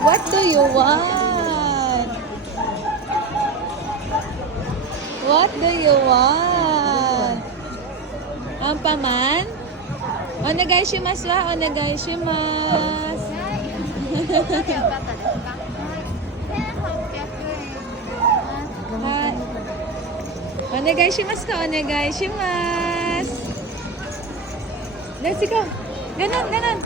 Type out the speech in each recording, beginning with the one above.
What do you want? What do you want? Ampaman? Onegaishimasu wa? Onegaishimasu. はい。お願いしますか？お願いします。Let's go. Ganon, ganon.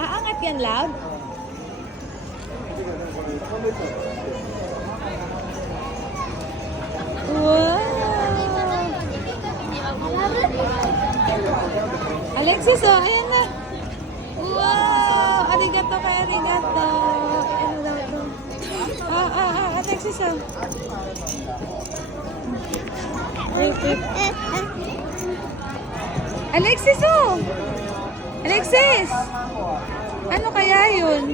Aangat yan, loud? Wow! Alexis, oh, ayan na. Wow! Arigato kay arigato. Ano daw ito? Alexis, oh. Wait. Alexis, oh! Alexis! Ano kaya yun?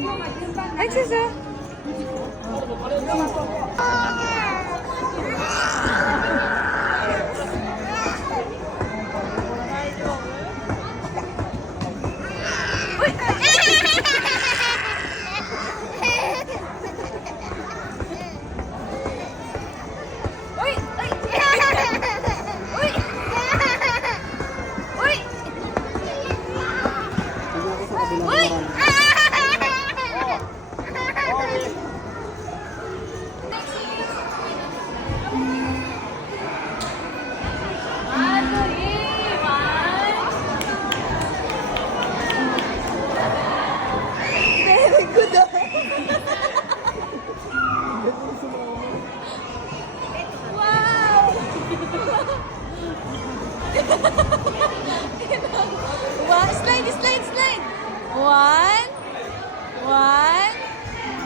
Alexis, oh! Slide. One,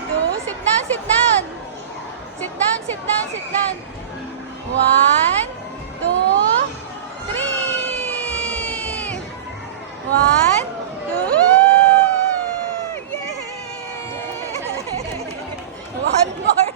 two. Sit down. One, two, three. One, two. Yay! One more.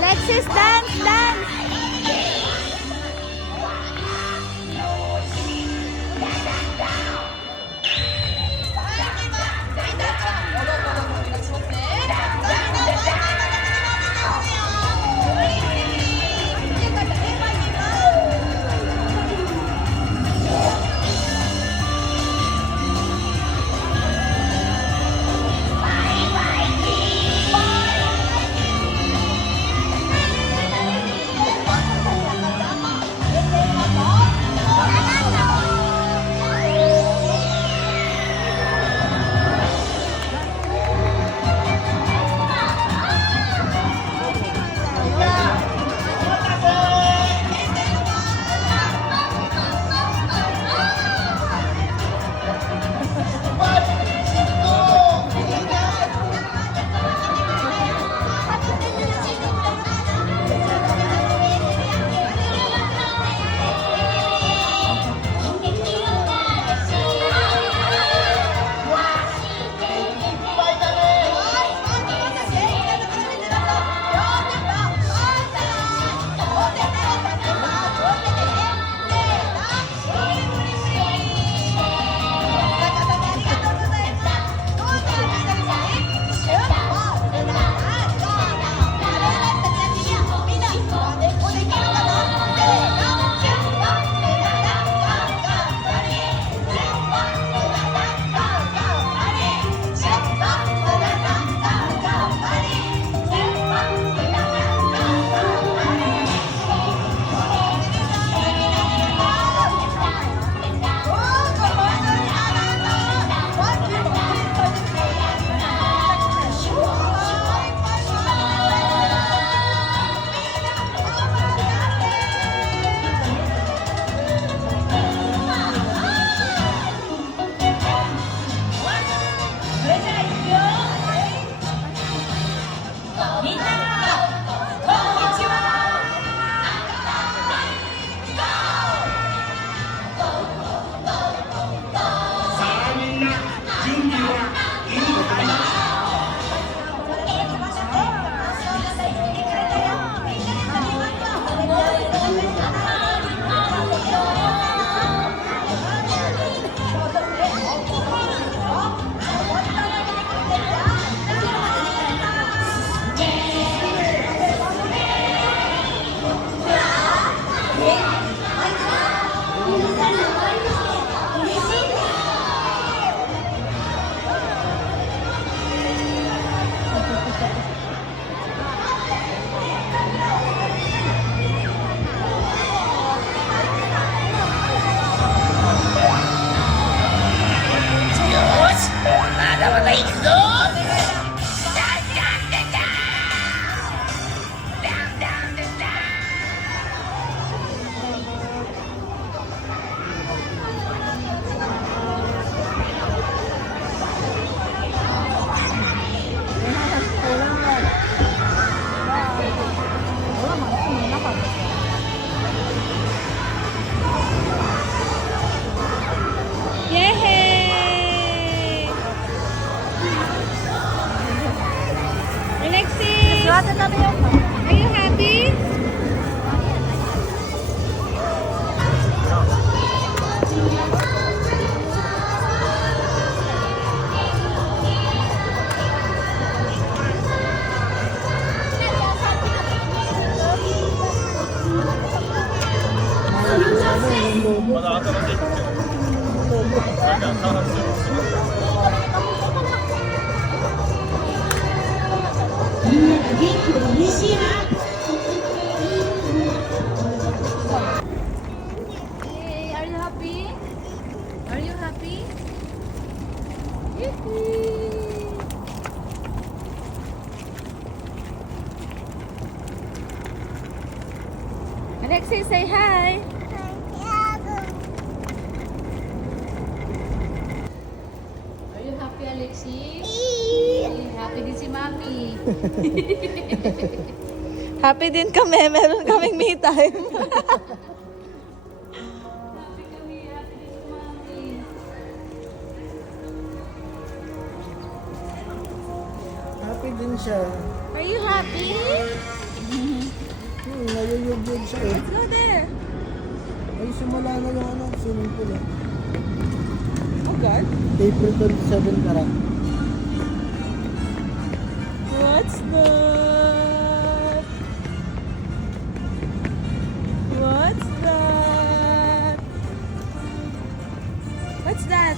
Alexis, dance! Yay! Alexis, are you happy? Hey, are you happy? Are you happy? Yippee! Alexis, say hi. Are you happy, Alexis? Happy din si Mami. Happy din kami. Meron kaming me time. Happy kami. Happy din si Mami. Happy din siya. Are you happy? Nayuyog-yog siya eh. Let's go there. Ay, simula na yung ano, swimming pool eh. Oh God. April 27 tara. What's that? What's that? What's that?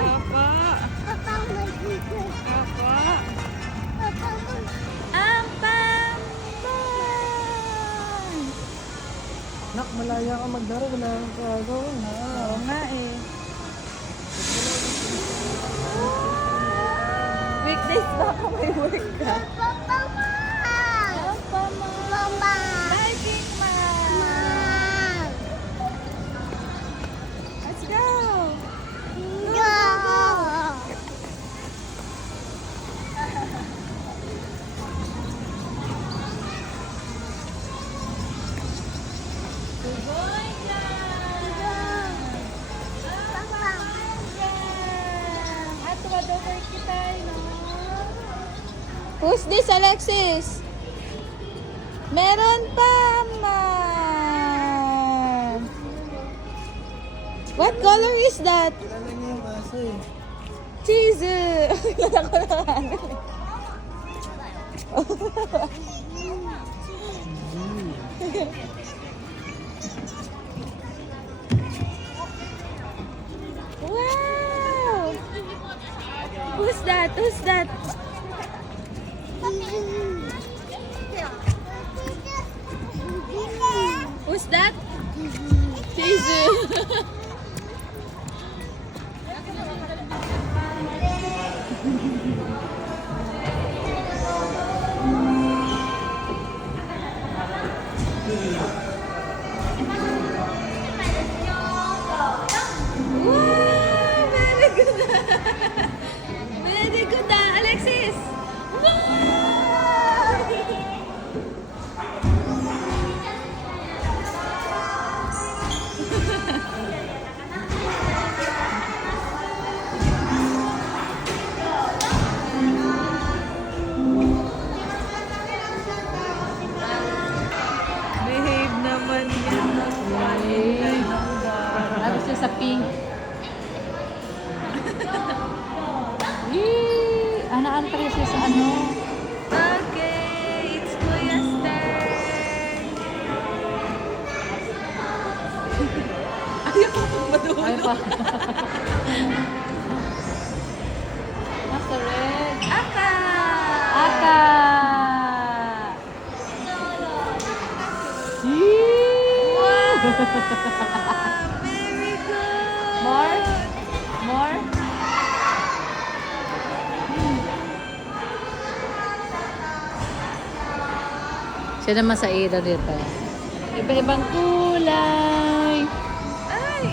Apa? Apa? Ang pambang! Nak, malaya ka magdaro. Wala kang kagawin ha. Oo nga eh. Weekdays ba ka may work ka? Papa, Mama! Liking Mama! Let's go! Who's this, Alexis? Meron pa, Ma'am. What color is that? Kilala niya yung aso eh. Cheese. Kilala ko na ano. Wow! Who's that? Who's that? Who's that? Cheese. naantry siya sa ano. Okay, it's Kuya's turn. Ayaw ko madulog. Ay pa. Master Red. Aka! Aka! Wow! Very good! More? More? Siya naman sa ilo dito. Iba-ibang kulay. Ay!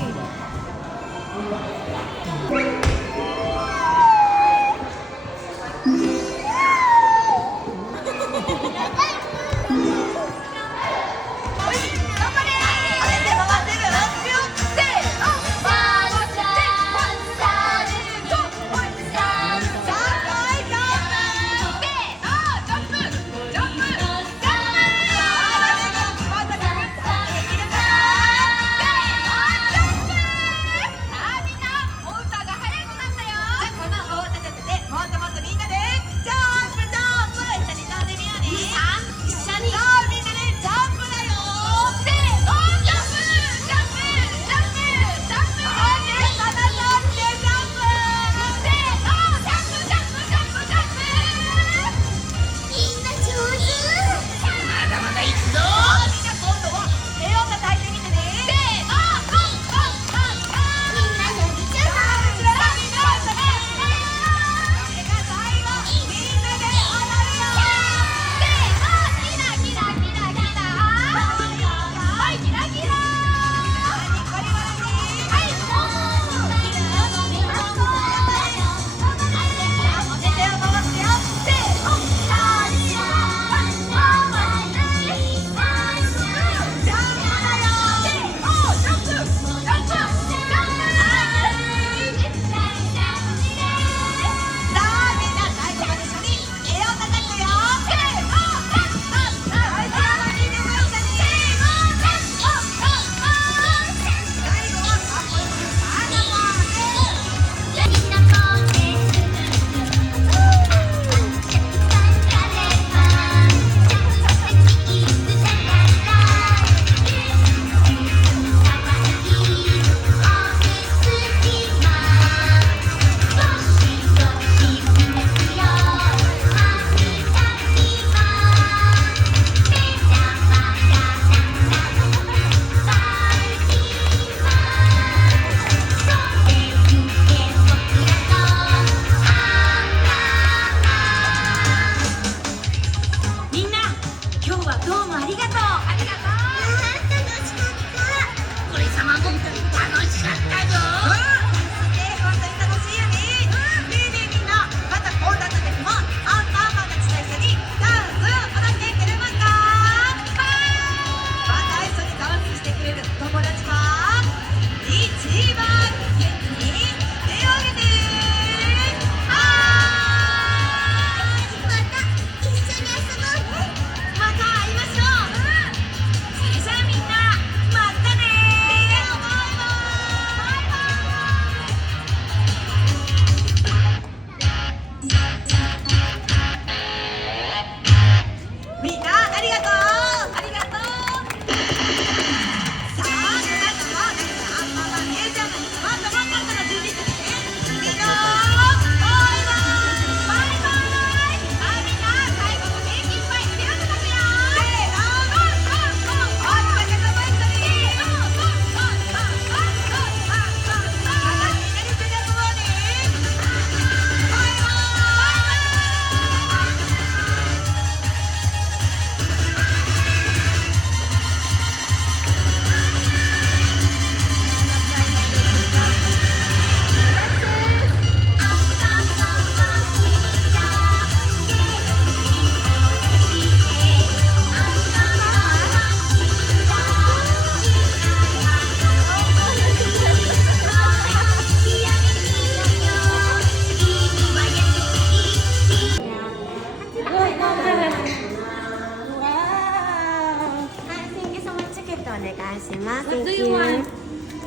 What do you want?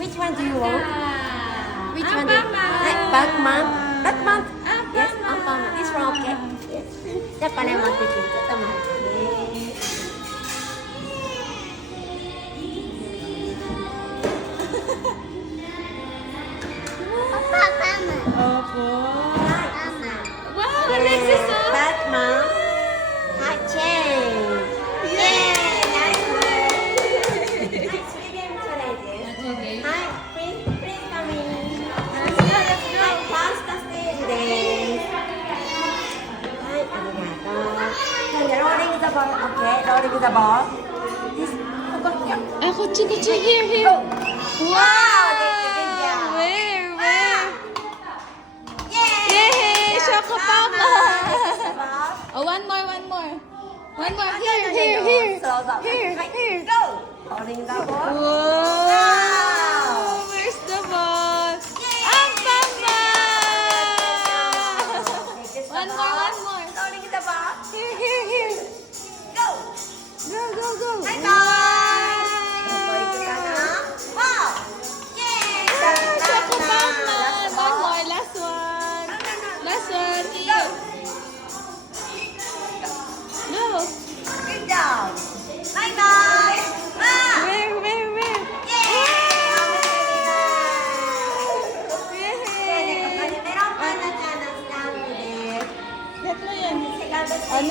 Which one do you want? Which one? Ampama. Batman. Batman. Ampama. Yes, Ampama. This one これ持ってきて、ちょっと待ってね。Opo. Mama. Wow, Alexis, oh. Batman. Hi, change. Yay! Nice work. Nice begin today. Okay. Hi, please come in. Hi, pasta stageです。はい、ありがとう。はい、rolling the ball. Okay, rolling the ball. This, ここ、よっ。 Ah, kutsi, kutsi. Here, here. Wow, that's a good job. Where? Yay! Yay! Choco Pama. Ball. Oh, one more. One more. Here. So, so, Here, right, here. Go! Rolling the ball. Wow! Where's the ball? Ang Pama! One more. Rolling the ball. Here. Go! Go. Bye-bye. Wow! Wow! Yay! Choco Pama. One more. Last one. Here. Go. Good job. Bye-bye. Wow! Where? Yay! Yay! メロンパンナちゃんのスタンプです。 Tatlo yan. セカンドステ Oh, ージ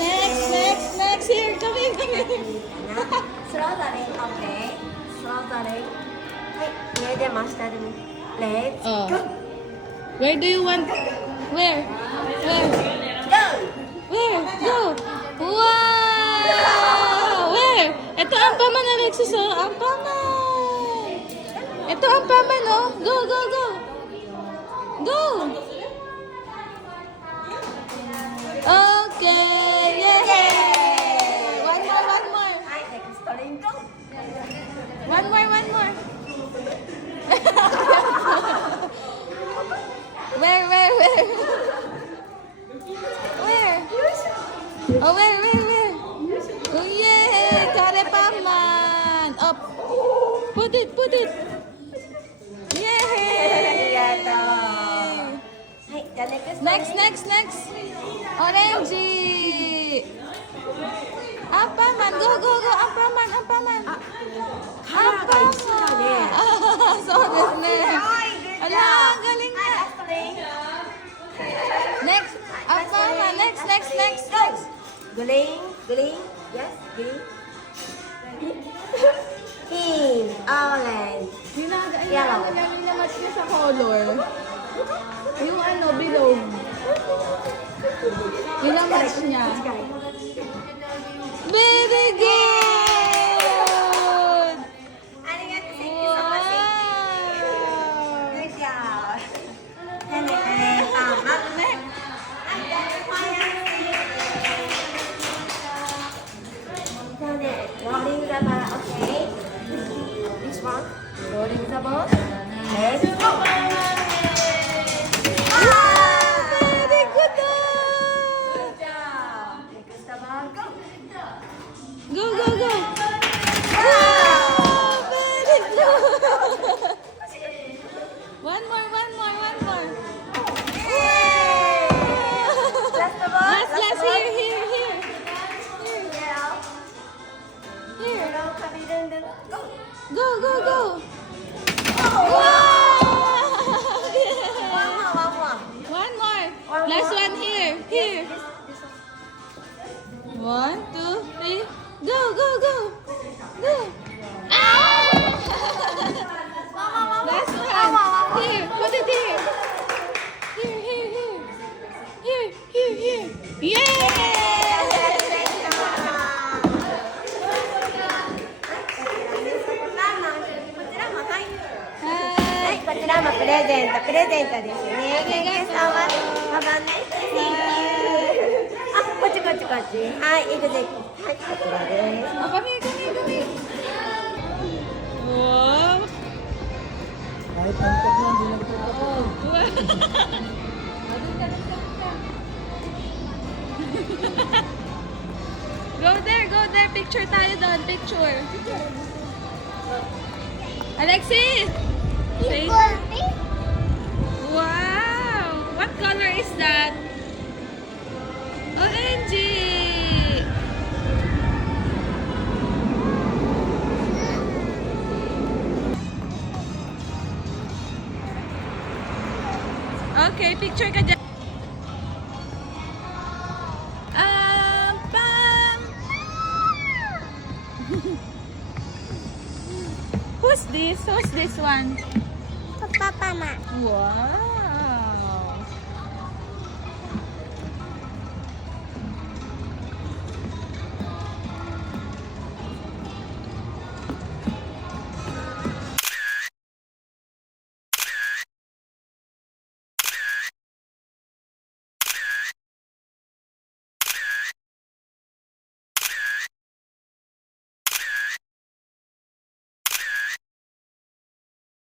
です next. Here, come in.スローザリン、OK。スローザリン。はい、上でも下でも。レッツ Oh. ゴー。 Where do you want? Where? Go. Wow! Where? Ito ang paman, Alexis, oh. Ang paman. Ito ang paman, oh. Go. Okay. Yay! One more. はい、ネクストリンゴー。One more. Where? Oh, where? Oh, yay! Karepaman! Up! Put it! ありがとう。 Yay! はい、じゃあネクスト。 Next! Orange! Ampaman! Go! Ampaman! カラーが一緒だね。そうですね。はい、グッド。あら、galing na. はい、ラストリン。 Next! Ampaman! Next! Green, yes, green. Pink, orange. Yellow. Nilamatch niya sa color. Yung bilog. Nilamatch niya. Very good! ありがとう、thank you so much. Wow! Good job. じゃあね、さあ、まずね。はい、じゃあね、ファイナルステージ。じゃあね、ローリングザバー、OK? Which one? ローリングザバー Let's go! Very good! Good job. Next bar, go! Go! Wow! Very good! One more. Last bar. Last, here. Here. Meron kami dun. Go! Go! Wow! Yeah. One more. Last one here. One, two, three. Go. Ah! Last one. Here. Put it here. Here. Yay! こちらもプレゼントですね。Thank you so much. Have a nice day. あ、こっち。はい、エグゼク。はい、こちらです。 Oh, come here. Wow. Kahit tangkap lang, di lang tangkap. Go there. Picture tayo doon. Picture. Alexis! Say, wow! What color is that? Orange! Okay, picture ka dyan. Pam! Who's this? Who's this one? Papa, Mama. Wow!